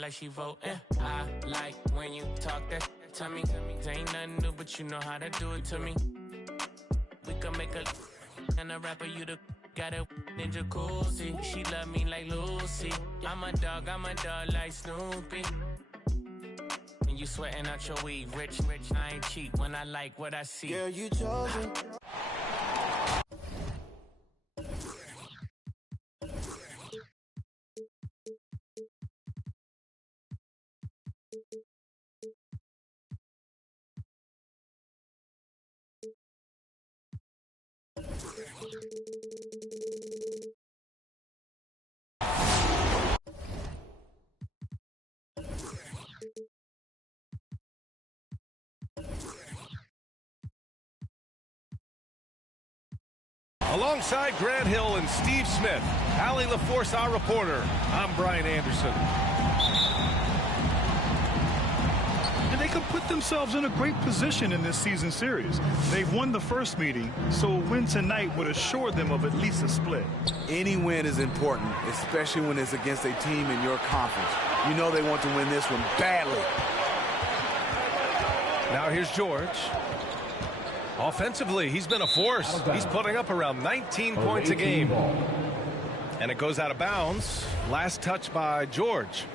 like she voting. I like when you talk that to me. Ain't nothing new, but you know how to do it to me. We can make a and a rapper, you the got a ninja jacuzzi. She love me like Lucy. I'm a dog like Snoopy. And you sweating out your weed, rich, I ain't cheap when I like what I see. Girl, you chosen. Alongside Grant Hill and Steve Smith, Allie LaForce, our reporter, I'm Brian Anderson. And they could put themselves in a great position in this season series. They've won the first meeting, so a win tonight would assure them of at least a split. Any win is important, especially when it's against a team in your conference. You know they want to win this one badly. Now here's George. Offensively, he's been a force. He's putting up around 19 points a game. And it goes out of bounds. Last touch by George.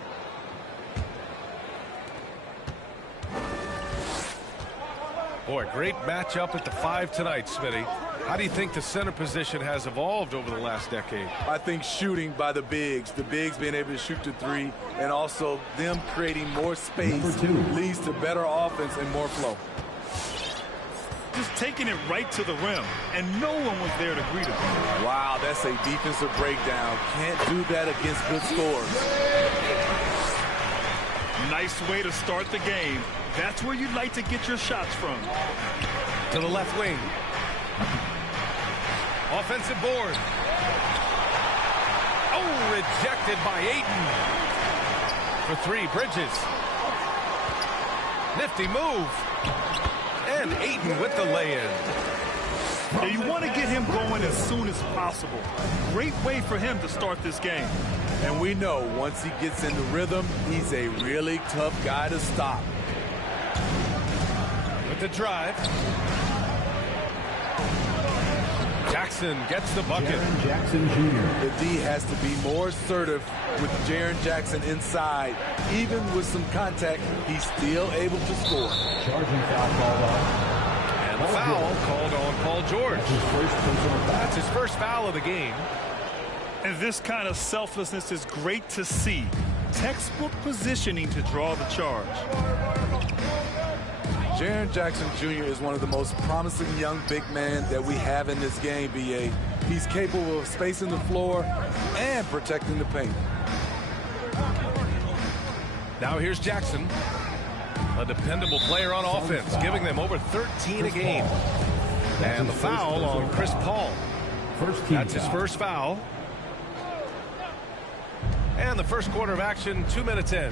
Boy, great matchup at the 5 tonight, Smitty. How do you think the center position has evolved over the last decade? I think shooting by the bigs being able to shoot the 3, and also them creating more space leads to better offense and more flow. Just taking it right to the rim, and no one was there to greet him. Wow, that's a defensive breakdown. Can't do that against good scores. Nice way to start the game. That's where you'd like to get your shots from. To the left wing. Offensive board. Oh, rejected by Ayton. For 3, Bridges. Nifty move. And Ayton with the lay-in. Now you want to get him going as soon as possible. Great way for him to start this game. And we know once he gets in the rhythm, he's a really tough guy to stop. With the drive. Jackson gets the bucket. Jaren Jackson Jr. The D has to be more assertive with Jaren Jackson inside. Even with some contact, he's still able to score. Charging foul called on. And the foul called on Paul George. That's his first personal foul. That's his first foul of the game. And this kind of selflessness is great to see. Textbook positioning to draw the charge. Jaren Jackson Jr. is one of the most promising young big men that we have in this game, B.A. He's capable of spacing the floor and protecting the paint. Now here's Jackson. A dependable player on offense, giving them over 13 a game. And the foul on Chris Paul. That's his first foul. And the first quarter of action, 2 minutes in.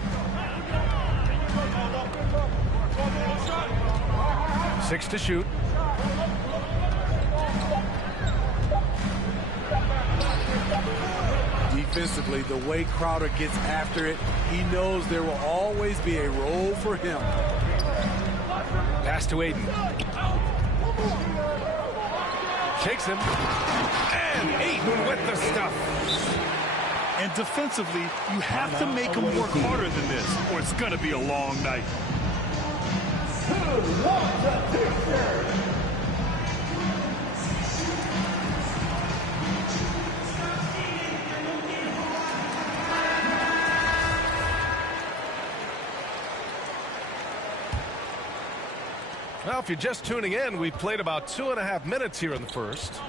6 to shoot. Defensively, the way Crowder gets after it, he knows there will always be a role for him. Pass to Ayton. Shakes him. And Ayton with the stuff. And defensively, you have to make him work harder than this, or it's going to be a long night. Well, if you're just tuning in, we've played about 2.5 minutes here in the first.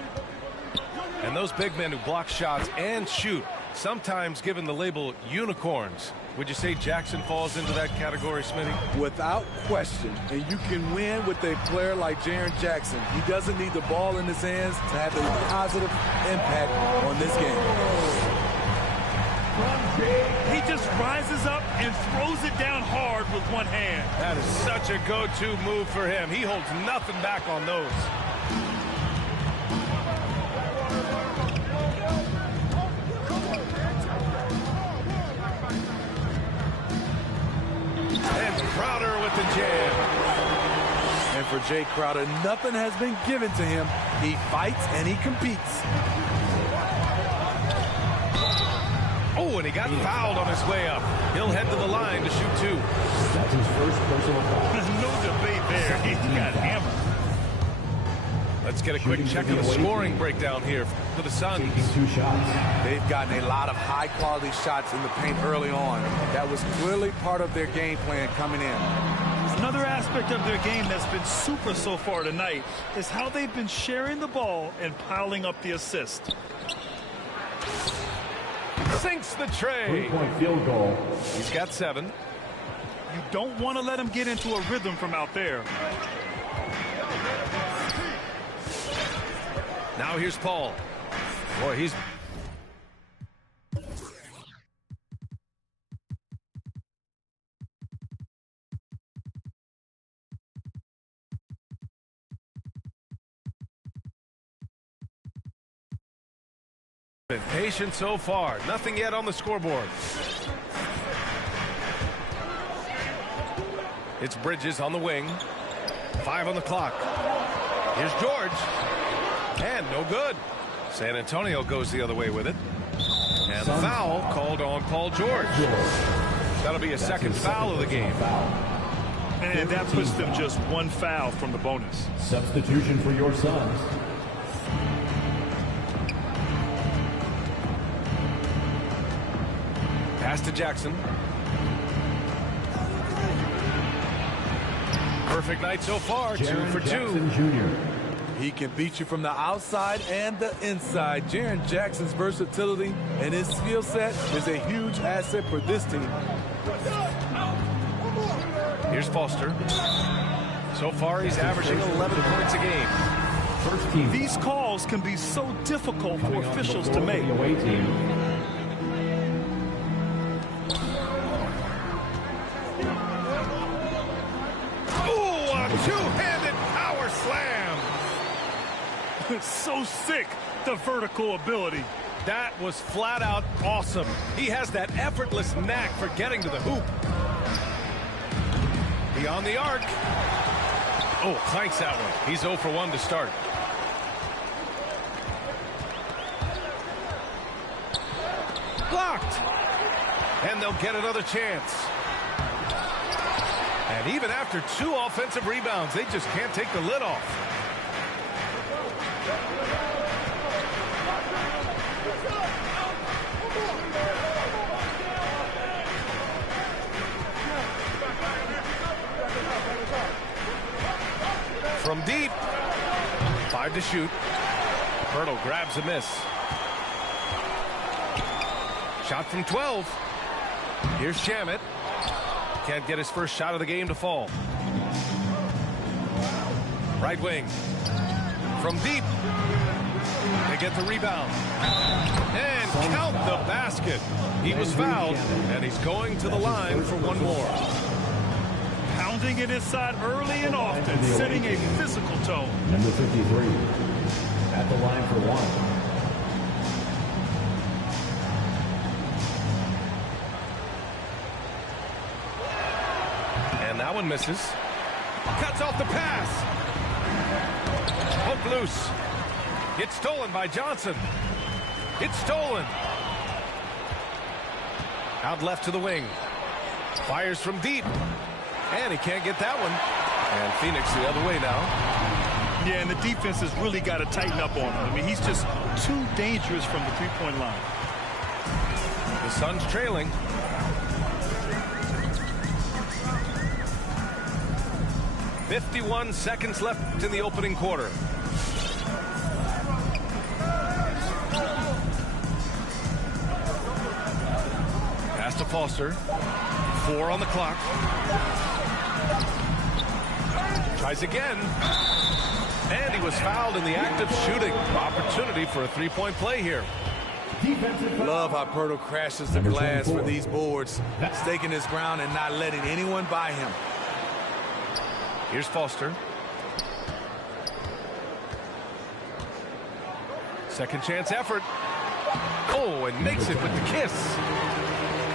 And those big men who block shots and shoot, sometimes given the label unicorns. Would you say Jackson falls into that category, Smitty? Without question. And you can win with a player like Jaren Jackson. He doesn't need the ball in his hands to have a positive impact on this game. He just rises up and throws it down hard with one hand. That is such a go-to move for him. He holds nothing back on those. Crowder with the jam. And for Jay Crowder, nothing has been given to him. He fights and he competes. Oh, and he got fouled on his way up. He'll head to the line to shoot 2. That's his first personal foul. There's no debate there. He got hammered. Let's get a quick check of the scoring breakdown here for the Suns. Taking 2 shots. They've gotten a lot of high-quality shots in the paint early on. That was clearly part of their game plan coming in. Another aspect of their game that's been super so far tonight is how they've been sharing the ball and piling up the assist. Sinks the tray. 3-point field goal. He's got 7. You don't want to let him get into a rhythm from out there. Now here's Paul. Boy, he's... been patient so far. Nothing yet on the scoreboard. It's Bridges on the wing. 5 on the clock. Here's George. And no good. San Antonio goes the other way with it. And the foul called on Paul George. That'll be a second foul of the game. And that puts them just 1 foul from the bonus. Substitution for your Suns. Pass to Jackson. Perfect night so far. 2 for 2. Jackson Jr. He can beat you from the outside and the inside. Jaren Jackson's versatility and his skill set is a huge asset for this team. Here's Foster. So far, he's averaging 11 points a game. First team. These calls can be so difficult for officials to make. The away team. Ooh, a two-handed power slam. It's so sick, the vertical ability. That was flat out awesome. He has that effortless knack for getting to the hoop. Beyond the arc. Oh, clanks that one. He's 0 for 1 to start. Blocked. And they'll get another chance. And even after 2 offensive rebounds, they just can't take the lid off. From deep. 5 to shoot. Hurdle grabs a miss. Shot from 12. Here's Shamet. Can't get his first shot of the game to fall. Right wing. From deep. They get the rebound. And count the basket. He was fouled, and he's going to the line for one more. Pounding it inside early and often, setting a physical tone. Number 53. At the line for 1. That one misses. Cuts off the pass. Hook loose. It's stolen by Johnson. It's stolen. Out left to the wing. Fires from deep. And he can't get that one. And Phoenix the other way now. Yeah, and the defense has really got to tighten up on him. I mean, he's just too dangerous from the three-point line. The Suns trailing. .51 seconds left in the opening quarter. Pass to Foster. 4 on the clock. Tries again. And he was fouled in the act of shooting. Opportunity for a three-point play here. Love how Pirtle crashes the glass for these boards, staking his ground and not letting anyone by him. Here's Foster. Second chance effort. Oh, and makes it with the kiss.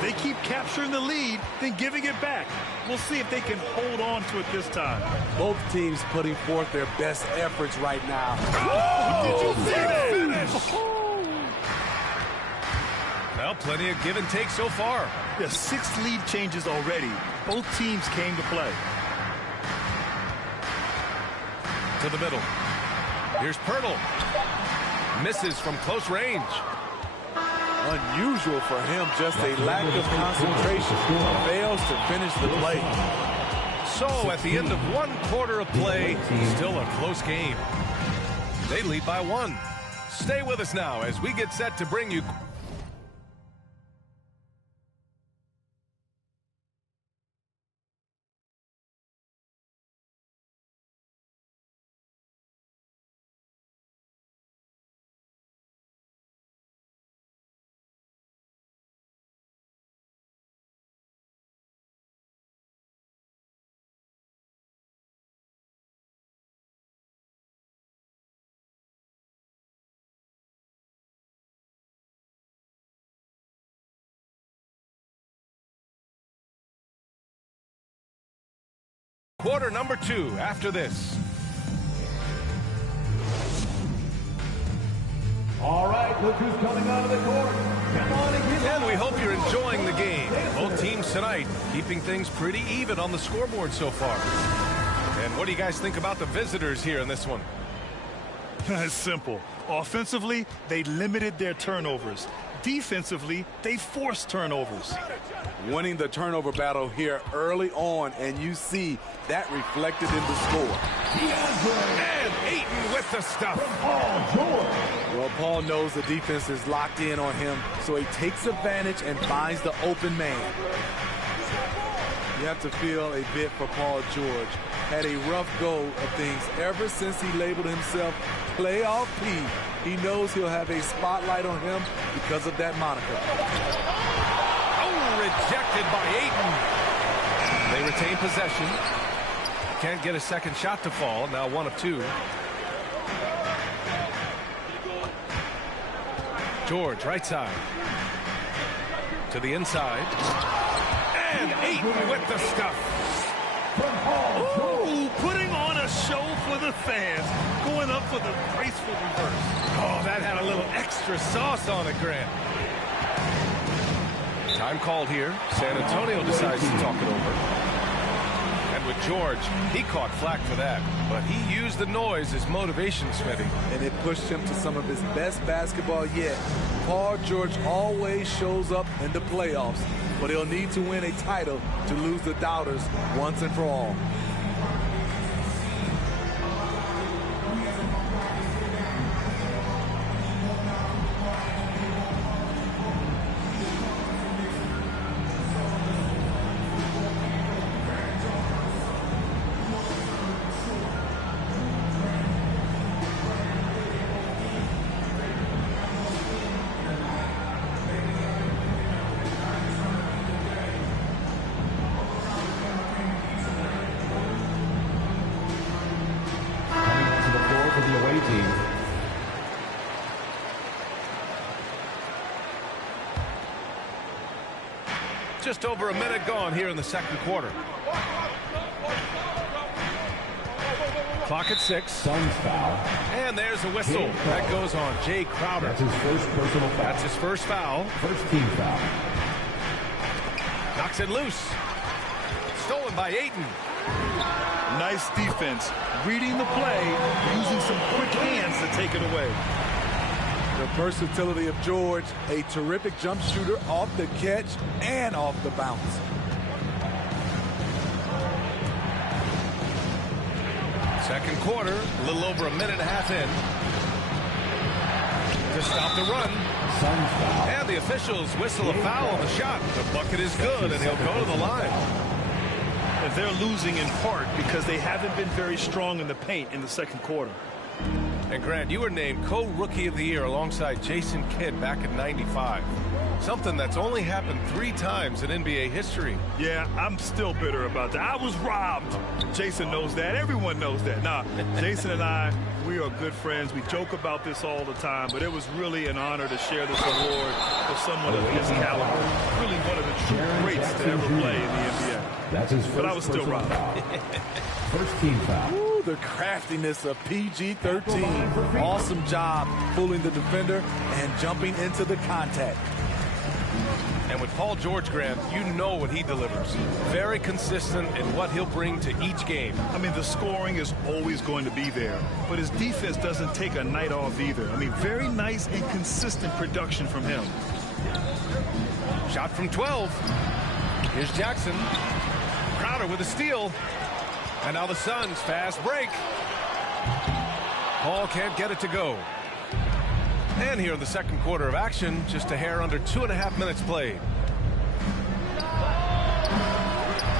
They keep capturing the lead, then giving it back. We'll see if they can hold on to it this time. Both teams putting forth their best efforts right now. Did you see that finish? Well, plenty of give and take so far. Yeah, 6 lead changes already. Both teams came to play. To the middle. Here's Pirtle. Misses from close range. Unusual for him, just a lack of concentration. Fails to finish the play. So at the end of 1 quarter of play, still a close game. They lead by 1. Stay with us now as we get set to bring you quarter number 2 after this. All right, look who's coming out of the court. Come on and get And we hope you're enjoying the game. Both teams tonight keeping things pretty even on the scoreboard so far. And what do you guys think about the visitors here in this one? It's simple. Offensively, they limited their turnovers. Defensively, they forced turnovers. Winning the turnover battle here early on, and you see that reflected in the score. And Ayton with the stuff. Well, Paul knows the defense is locked in on him, so he takes advantage and finds the open man. You have to feel a bit for Paul George. Had a rough go of things ever since he labeled himself Playoff P. He knows he'll have a spotlight on him because of that moniker. Oh, rejected by Ayton. They retain possession. Can't get a second shot to fall. Now 1 of 2. George, right side. To the inside. And Ayton with the stuff. Ooh, putting on a show for the fans. Going up for the graceful reverse. Oh, that had a little extra sauce on it, Grant. Time called here. San Antonio decides to talk it over. And with George, he caught flack for that. But he used the noise as motivation, Smithy. And it pushed him to some of his best basketball yet. Paul George always shows up in the playoffs, but he'll need to win a title to lose the doubters once and for all. Just over a minute gone here in the second quarter. Clock at 6. Suns foul. And there's a whistle. That goes on Jay Crowder. That's his first personal foul. That's his first foul. First team foul. Knocks it loose. Stolen by Ayton. Nice defense. Reading the play, using some quick hands to take it away. The versatility of George, a terrific jump shooter off the catch and off the bounce. Second quarter, a little over a minute and a half in. To stop the run. Suns foul. And the officials whistle a foul on the shot. The bucket is good, and he'll go to the line. And they're losing in part because they haven't been very strong in the paint in the second quarter. And Grant, you were named co-rookie of the year alongside Jason Kidd back in '95. Something that's only happened 3 times in NBA history. Yeah, I'm still bitter about that. I was robbed. Jason knows that. Everyone knows that. Nah, Jason and I, we are good friends. We joke about this all the time, but it was really an honor to share this award with someone of his caliber. Really one of the true greats to ever play in the NBA. That's his first. But I was still robbed. First team foul. Ooh, the craftiness of PG-13. Awesome job fooling the defender and jumping into the contact. And with Paul George, Grant, you know what he delivers. Very consistent in what he'll bring to each game. I mean, the scoring is always going to be there, but his defense doesn't take a night off either. I mean, very nice and consistent production from him. Shot from 12. Here's Jackson. Crowder with a steal. And now the Suns fast break. Paul can't get it to go. And here in the second quarter of action, just a hair under 2.5 minutes played.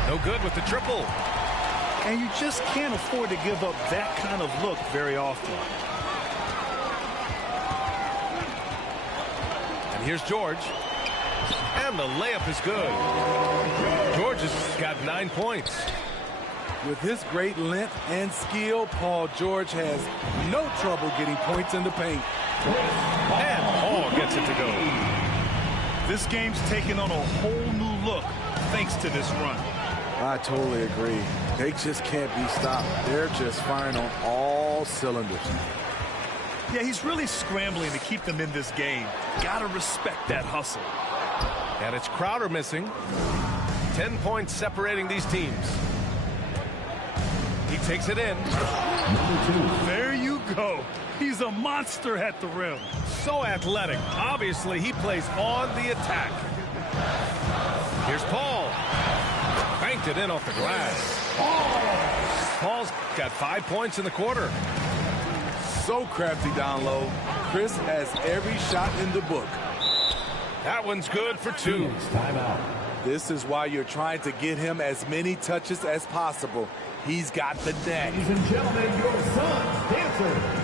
No good with the triple. And you just can't afford to give up that kind of look very often. And here's George. And the layup is good. George has got 9 points. With his great length and skill, Paul George has no trouble getting points in the paint. And Paul gets it to go. This game's taken on a whole new look thanks to this run. I totally agree. They just can't be stopped. They're just firing on all cylinders. Yeah, he's really scrambling to keep them in this game. Gotta respect that hustle. And it's Crowder missing. 10 points separating these teams. He takes it in. There you go. He's a monster at the rim. So athletic. Obviously, he plays on the attack. Here's Paul. Banked it in off the glass. Paul's got 5 points in the quarter. So crafty down low. Chris has every shot in the book. That one's good for 2. Timeout. This is why you're trying to get him as many touches as possible. He's got the neck. Ladies and gentlemen, your Suns dancer.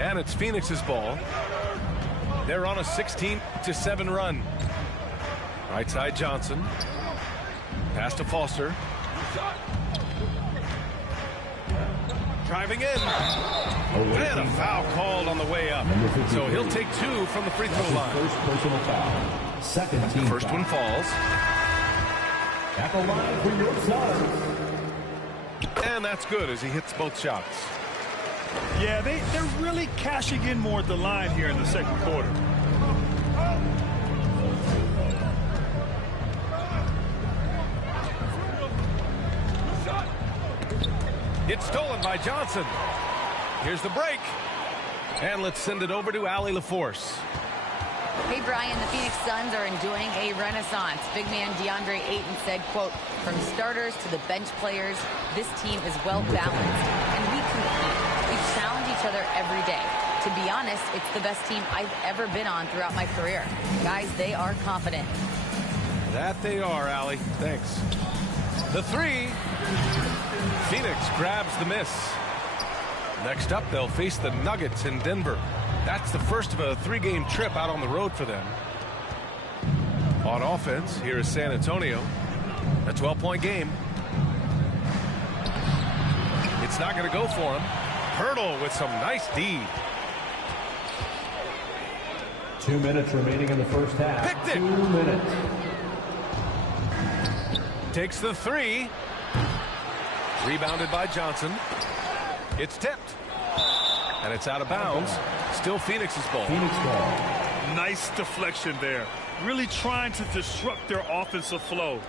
And it's Phoenix's ball. They're on a 16-7 run. Right side Johnson. Pass to Foster. Driving in. And a foul called on the way up. So he'll take 2 from the free throw line. First personal foul. Second team First foul. one falls. At the line for your Suns. And that's good as he hits both shots. Yeah, they're really cashing in more at the line here in the second quarter. It's stolen by Johnson. Here's the break. And let's send it over to Allie LaForce. Hey, Brian, the Phoenix Suns are enjoying a renaissance. Big man DeAndre Ayton said, quote, from starters to the bench players, this team is well balanced, and we compete. We challenge each other every day. To be honest, it's the best team I've ever been on throughout my career. Guys, they are confident. That they are, Allie. Thanks. The 3. Phoenix grabs the miss. Next up, they'll face the Nuggets in Denver. That's the first of a 3-game trip out on the road for them. On offense, here is San Antonio. A 12-point game. It's not going to go for him. Hurdle with some nice D. 2 minutes remaining in the first half. Picked it. 2 minutes. Takes the 3. Rebounded by Johnson. It's tipped. And it's out of bounds. Still Phoenix's ball. Phoenix ball. Nice deflection there. Really trying to disrupt their offensive flow.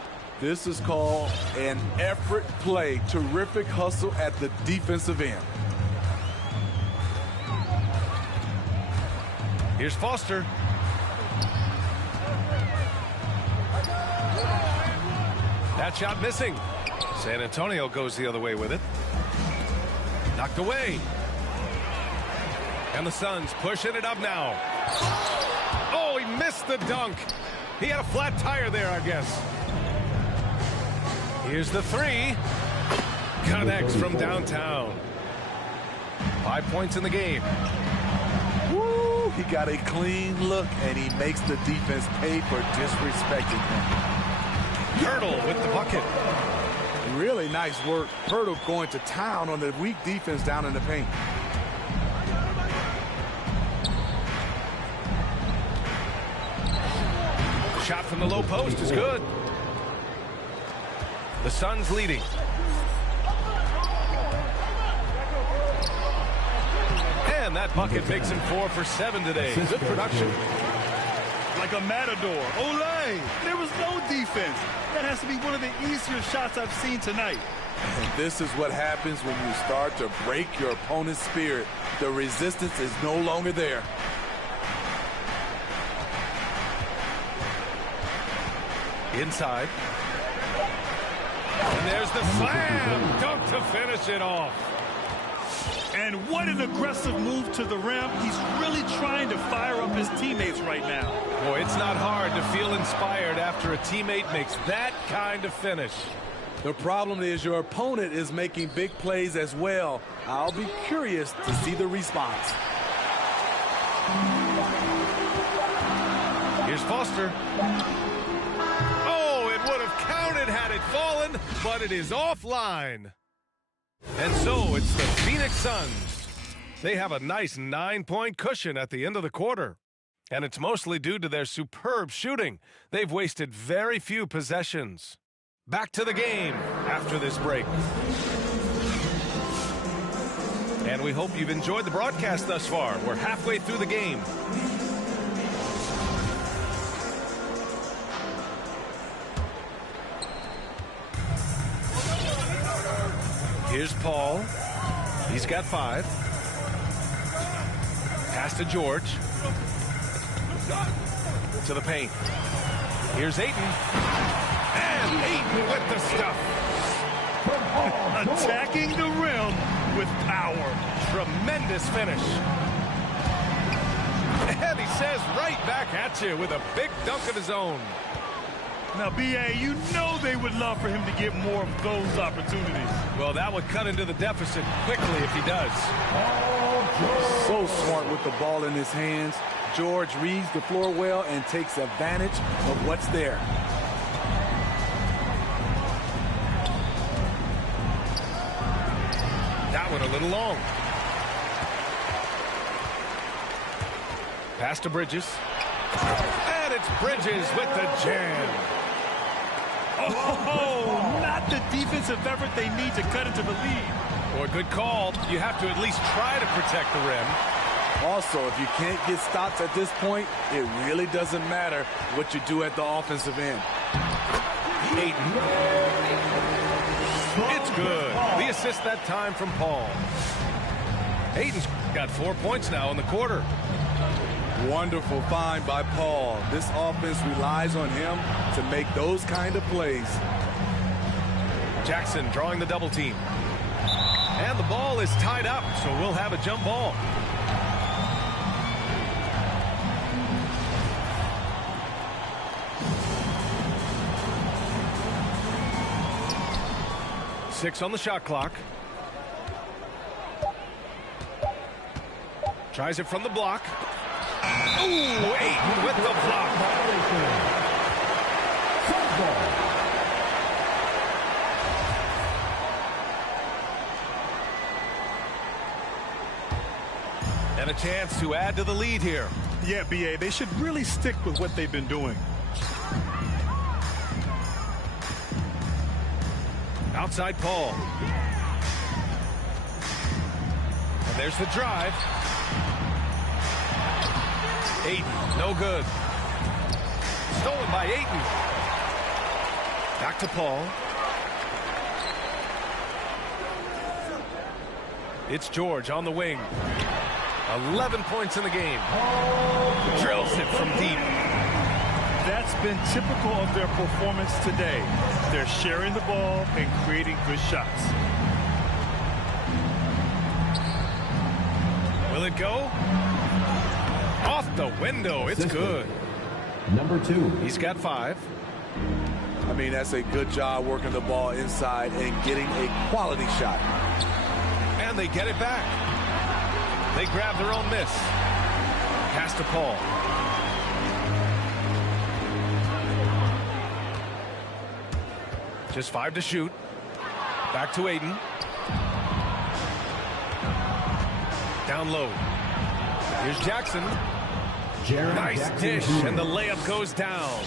This is called an effort play. Terrific hustle at the defensive end. Here's Foster. That shot missing. San Antonio goes the other way with it. Knocked away. And the Suns pushing it up now. Oh, he missed the dunk. He had a flat tire there, I guess. Here's the three. Connects from downtown. 5 points in the game. Woo! He got a clean look, and he makes the defense pay for disrespecting him. Hurdle with the bucket. Really nice work. Hurdle going to town on the weak defense down in the paint. Shot from the low post is good. The Suns leading. And that bucket makes him 4 for 7 today. Good production. Like a matador. Olay! There was no defense. That has to be one of the easier shots I've seen tonight. And this is what happens when you start to break your opponent's spirit. The resistance is no longer there. Inside. And there's the slam dunk to finish it off. And what an aggressive move to the rim. He's really trying to fire up his teammates right now. Boy, it's not hard to feel inspired after a teammate makes that kind of finish. The problem is your opponent is making big plays as well. I'll be curious to see the response. Here's Foster. Oh, it would have counted had it fallen, but it is offline. And so it's the Phoenix Suns. They have a nice 9-point cushion at the end of the quarter. And it's mostly due to their superb shooting. They've wasted very few possessions. Back to the game after this break. And we hope you've enjoyed the broadcast thus far. We're halfway through the game. Here's Paul. He's got 5. Pass to George. To the paint. Here's Ayton. And Ayton with the stuff. Attacking the rim with power. Tremendous finish. And he says right back at you with a big dunk of his own. Now, B.A., you know they would love for him to get more of those opportunities. Well, that would cut into the deficit quickly if he does. So smart with the ball in his hands. George reads the floor well and takes advantage of what's there. That one a little long. Pass to Bridges. And it's Bridges with the jam. Oh, not the defensive effort they need to cut into the lead. Boy, good call. You have to at least try to protect the rim. Also, if you can't get stops at this point, it really doesn't matter what you do at the offensive end. Ayton. It's good. The assist that time from Paul. Ayton's got 4 points now in the quarter. Wonderful find by Paul. This offense relies on him to make those kind of plays. Jackson drawing the double team. And the ball is tied up, so we'll have a jump ball. Six on the shot clock. Tries it from the block. Ooh, Ayton with the block. And a chance to add to the lead here. Yeah, B.A., they should really stick with what they've been doing. Outside Paul. There's the drive. Ayton, no good. Stolen by Ayton. Back to Paul. It's George on the wing. 11 points in the game. Drills it from deep. That's been typical of their performance today. They're sharing the ball and creating good shots. Will it go? Off the window. It's good. Number 2. He's got 5. I mean, that's a good job working the ball inside and getting a quality shot. And they get it back. They grab their own miss. Pass to Paul. Just 5 to shoot. Back to Ayton. Down low. Here's Jackson. Nice dish, and the layup goes down.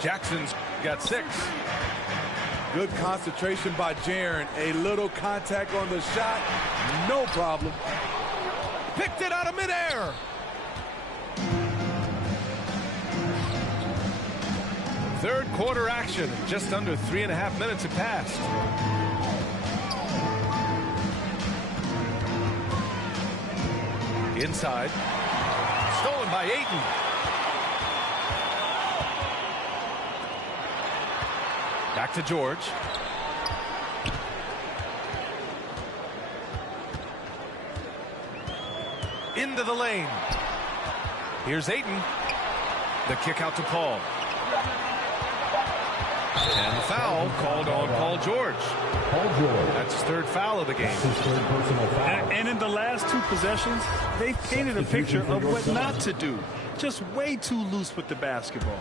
Jackson's got 6. Good concentration by Jaren. A little contact on the shot. No problem. Picked it out of midair. Third quarter action. Just under 3.5 minutes have passed. Inside. Stolen by Ayton. Back to George. Into the lane. Here's Ayton. The kick out to Paul. And the foul called on Paul George. That's his 3rd foul of the game. His 3rd personal foul. And in the last 2 possessions, they painted a picture of what not to do. Just way too loose with the basketball.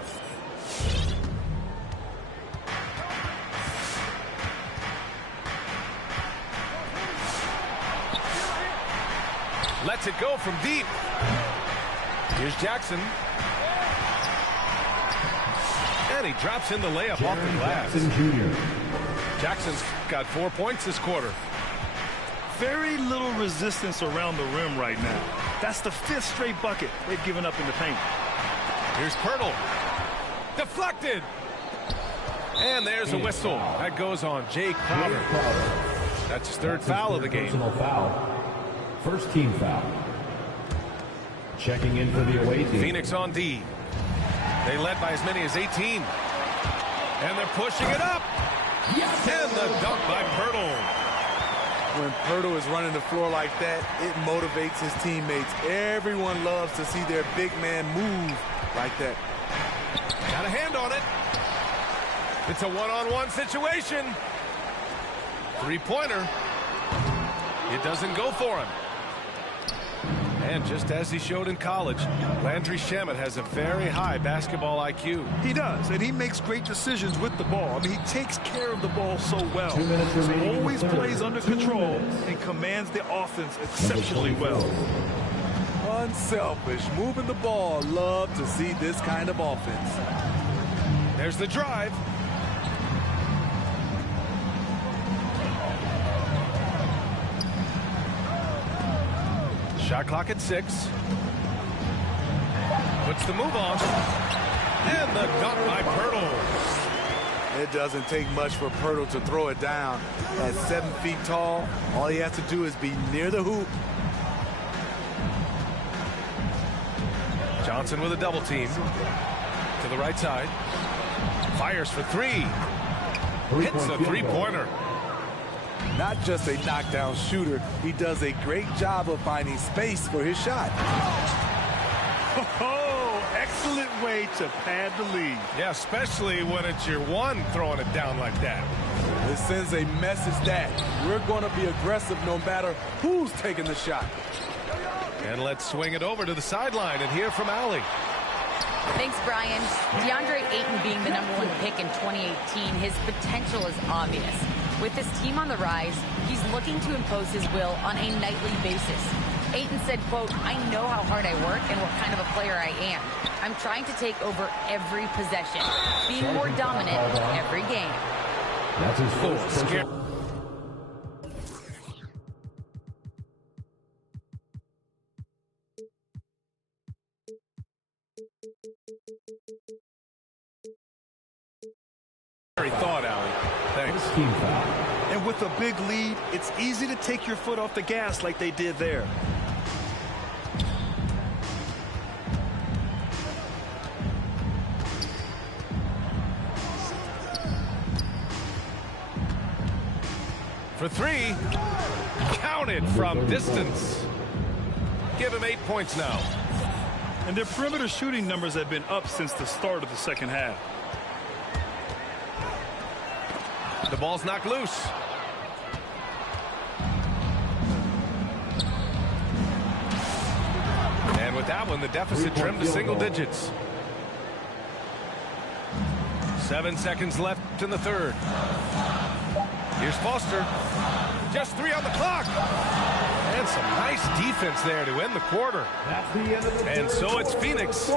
Lets it go from deep. Here's Jackson. And he drops in the layup off the glass. Jackson Jr. Jackson's got 4 points this quarter. Very little resistance around the rim right now. That's the 5th straight bucket they've given up in the paint. Here's Pirtle. Deflected. And there's a whistle. That goes on Jay Crowder. That's his 3rd foul of the game. Personal foul. 1st team foul. Checking in for the away team. Phoenix on D. They led by as many as 18. And they're pushing it up. And the dunk by Pirtle. When Pirtle is running the floor like that, it motivates his teammates. Everyone loves to see their big man move like that. Got a hand on it. It's a one-on-one situation. 3-pointer. It doesn't go for him. And just as he showed in college, Landry Shamet has a very high basketball IQ. He does, and he makes great decisions with the ball. I mean, he takes care of the ball so well. 2 minutes remaining. He always plays under control minutes. and commands the offense exceptionally well. Unselfish, moving the ball. Love to see this kind of offense. There's the drive. Shot clock at 6. Puts the move on. And the dunk by Pirtle. It doesn't take much for Pirtle to throw it down. At 7 feet tall, all he has to do is be near the hoop. Johnson with a double team. To the right side. Fires for 3. Hits a 3-pointer. Not just a knockdown shooter, he does a great job of finding space for his shot. Oh, excellent way to pad the lead. Yeah, especially when it's your one throwing it down like that. It sends a message that we're going to be aggressive no matter who's taking the shot. And let's swing it over to the sideline and hear from Allie. Thanks, Brian. DeAndre Ayton being the #1 pick in 2018, his potential is obvious. With his team on the rise, he's looking to impose his will on a nightly basis. Ayton said, quote, "I know how hard I work and what kind of a player I am. I'm trying to take over every possession, being more dominant every game." That's his 4th. Team foul. And with a big lead, it's easy to take your foot off the gas like they did there. For three. Counted from distance. Give him 8 points now. And their perimeter shooting numbers have been up since the start of the second half. The ball's knocked loose. And with that one, the deficit trimmed to single digits. 7 seconds left in the third. Here's Foster. Just 3 on the clock. And some nice defense there to end the quarter. That's the end of the And so it's Phoenix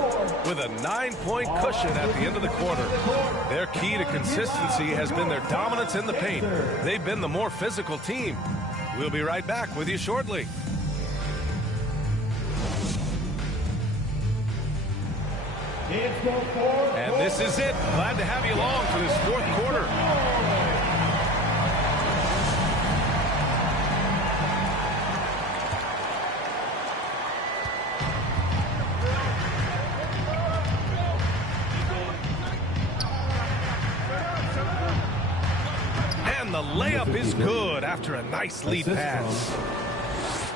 with a 9-point cushion at the end of the quarter. Their key to consistency has been their dominance in the paint. They've been the more physical team. We'll be right back with you shortly. And this is it. Glad to have you along for this fourth quarter. And the layup is good after a nice lead pass.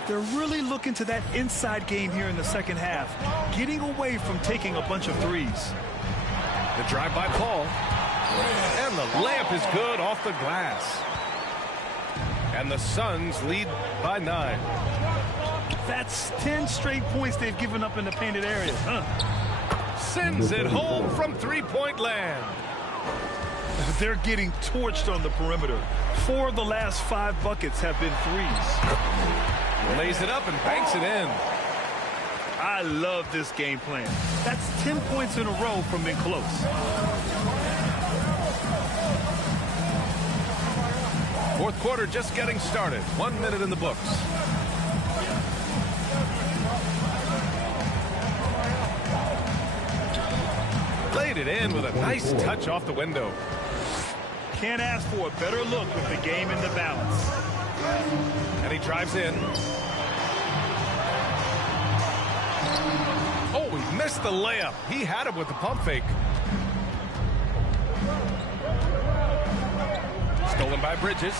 They're really looking to that inside game here in the second half, getting away from taking a bunch of threes. The drive by Paul. And the layup is good off the glass. And the Suns lead by 9. That's 10 straight points they've given up in the painted area. Sends it home from three-point land. They're getting torched on the perimeter. 4 of the last 5 buckets have been threes. Lays it up and banks it in. I love this game plan. That's 10 points in a row from being close. Fourth quarter just getting started. 1 minute in the books. Laid it in with a nice touch off the window. Can't ask for a better look with the game in the balance. And he drives in. Oh, he missed the layup. He had it with the pump fake. Stolen by Bridges.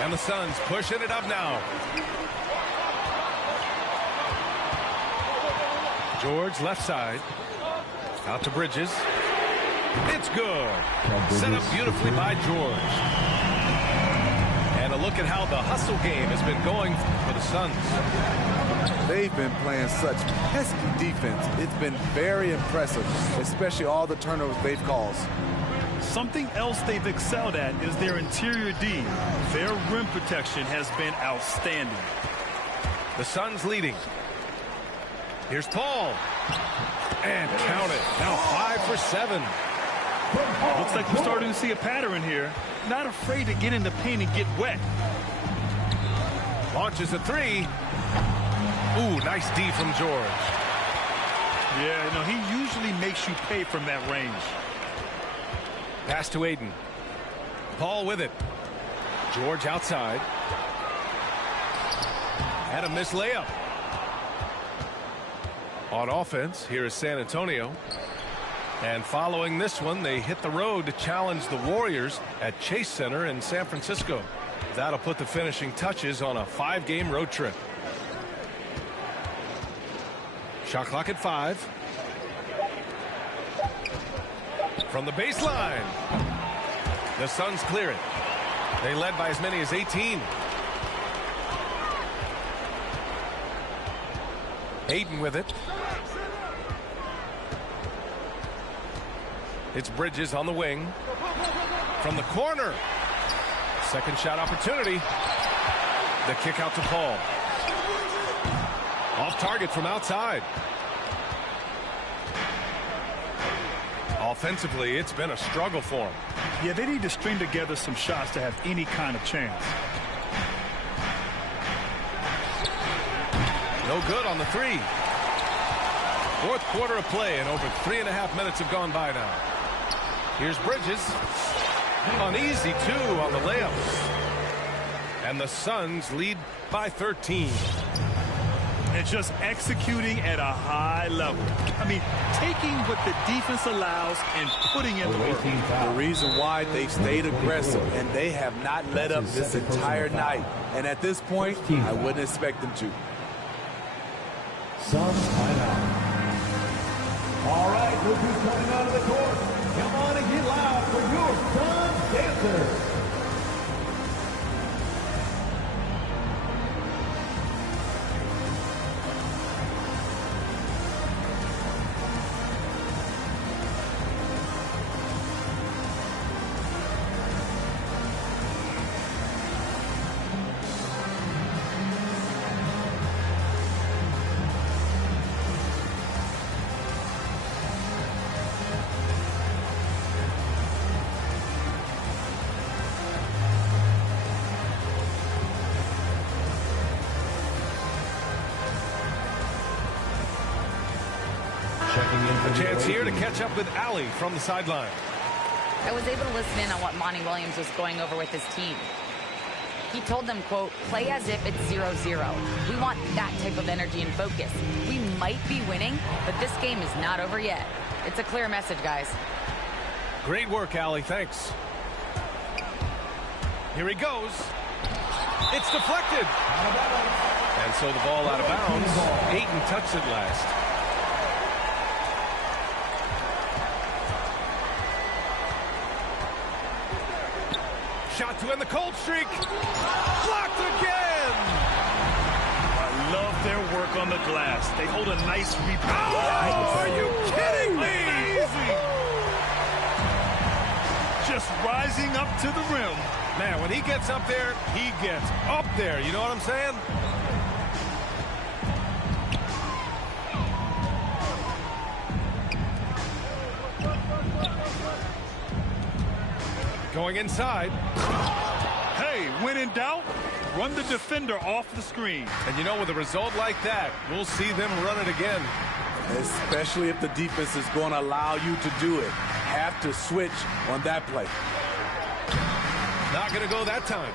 And the Suns pushing it up now. George left side. Out to Bridges. It's good. Set up beautifully by George. And a look at how the hustle game has been going for the Suns. They've been playing such pesky defense. It's been very impressive, especially all the turnovers they've caused. Something else they've excelled at is their interior D. Their rim protection has been outstanding. The Suns leading. Here's Paul. And count it. Now 5 for 7. Looks like we're starting to see a pattern here. Not afraid to get in the paint and get wet. Launches a 3. Ooh, nice D from George. Yeah, no, he usually makes you pay from that range. Pass to Aiden. Paul with it. George outside. And a missed layup. On offense, here is San Antonio. And following this one, they hit the road to challenge the Warriors at Chase Center in San Francisco. That'll put the finishing touches on a 5-game road trip. Shot clock at 5. From the baseline. The Suns clear it. They led by as many as 18. Aiden with it. It's Bridges on the wing. From the corner. Second shot opportunity. The kick out to Paul. Off target from outside. Offensively, it's been a struggle for them. Yeah, they need to string together some shots to have any kind of chance. No good on the 3. Fourth quarter of play, and over 3.5 minutes have gone by now. Here's Bridges. An easy 2 on the layups. And the Suns lead by 13. And just executing at a high level. I mean, taking what the defense allows and putting in the work. The reason why they stayed aggressive, and they have not let up this entire night. And at this point, I wouldn't expect them to. Suns timeout. All right, look who's coming out of the court. Come on and get loud for your Suns dancers. A chance here to catch up with Allie from the sideline. I was able to listen in on what Monty Williams was going over with his team. He told them, quote, play as if it's 0-0. We want that type of energy and focus. We might be winning, but this game is not over yet. It's a clear message, guys. Great work, Allie. Thanks. Here he goes. It's deflected. And so the ball out of bounds. Ayton touched it last. Shot to end the cold streak. Blocked again. I love their work on the glass. They hold a nice rebound. Oh, are you kidding me? Amazing. Just rising up to the rim. Man, when he gets up there, he gets up there. You know what I'm saying? Going inside. Hey, when in doubt, run the defender off the screen. And you know, with a result like that, we'll see them run it again. Especially if the defense is going to allow you to do it. Have to switch on that play. Not going to go that time.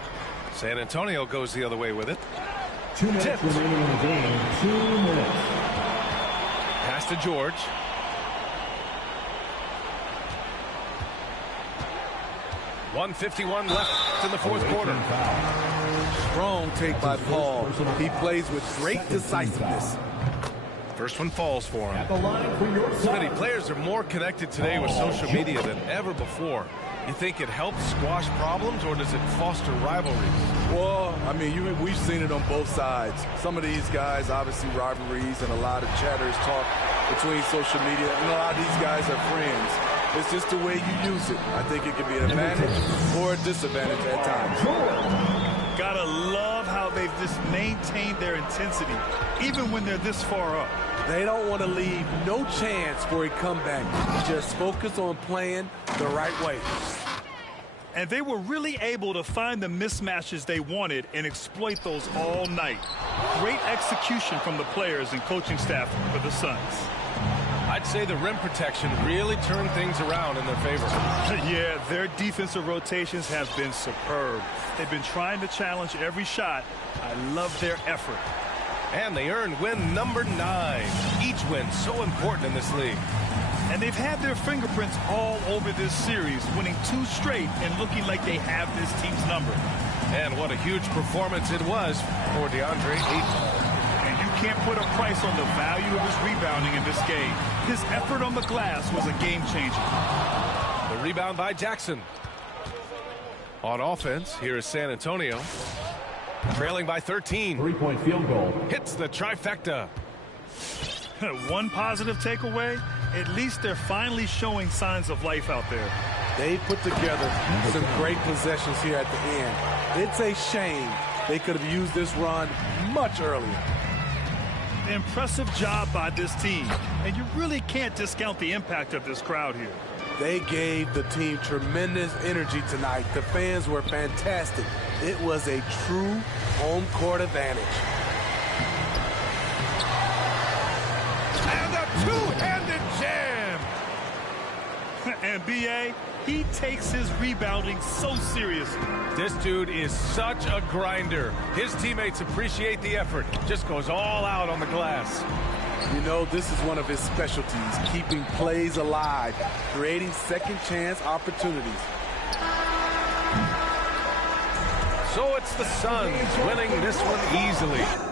San Antonio goes the other way with it. 2 minutes remaining in the game. 2 minutes. Pass to George. .151 left in the fourth quarter. Strong take by Paul. He plays with great decisiveness. First one falls for him. At the line for your Smitty, players are more connected today with social media than ever before. You think it helps squash problems, or does it foster rivalries? Well, I mean, we've seen it on both sides. Some of these guys, obviously rivalries, and a lot of chatters talk between social media, and a lot of these guys are friends. It's just the way you use it. I think it can be an advantage or a disadvantage at times. Gotta love how they've just maintained their intensity, even when they're this far up. They don't want to leave no chance for a comeback. Just focus on playing the right way. And they were really able to find the mismatches they wanted and exploit those all night. Great execution from the players and coaching staff for the Suns. I'd say the rim protection really turned things around in their favor. Yeah, their defensive rotations have been superb. They've been trying to challenge every shot. I love their effort. And they earned win number 9. Each win so important in this league. And they've had their fingerprints all over this series, winning 2 straight and looking like they have this team's number. And what a huge performance it was for DeAndre Ayton. And you can't put a price on the value of his rebounding in this game. His effort on the glass was a game changer. The rebound by Jackson. On offense, here is San Antonio. Trailing by 13. 3-point field goal. Hits the trifecta. One positive takeaway, at least they're finally showing signs of life out there. They put together some great possessions here at the end. It's a shame they could have used this run much earlier. Impressive job by this team, and you really can't discount the impact of this crowd here. They gave the team tremendous energy tonight. The fans were fantastic. It was a true home court advantage. And a two-handed jam. And B.A., he takes his rebounding so seriously. This dude is such a grinder. His teammates appreciate the effort. Just goes all out on the glass. You know, this is one of his specialties, keeping plays alive, creating second chance opportunities. So it's the Suns winning this one easily.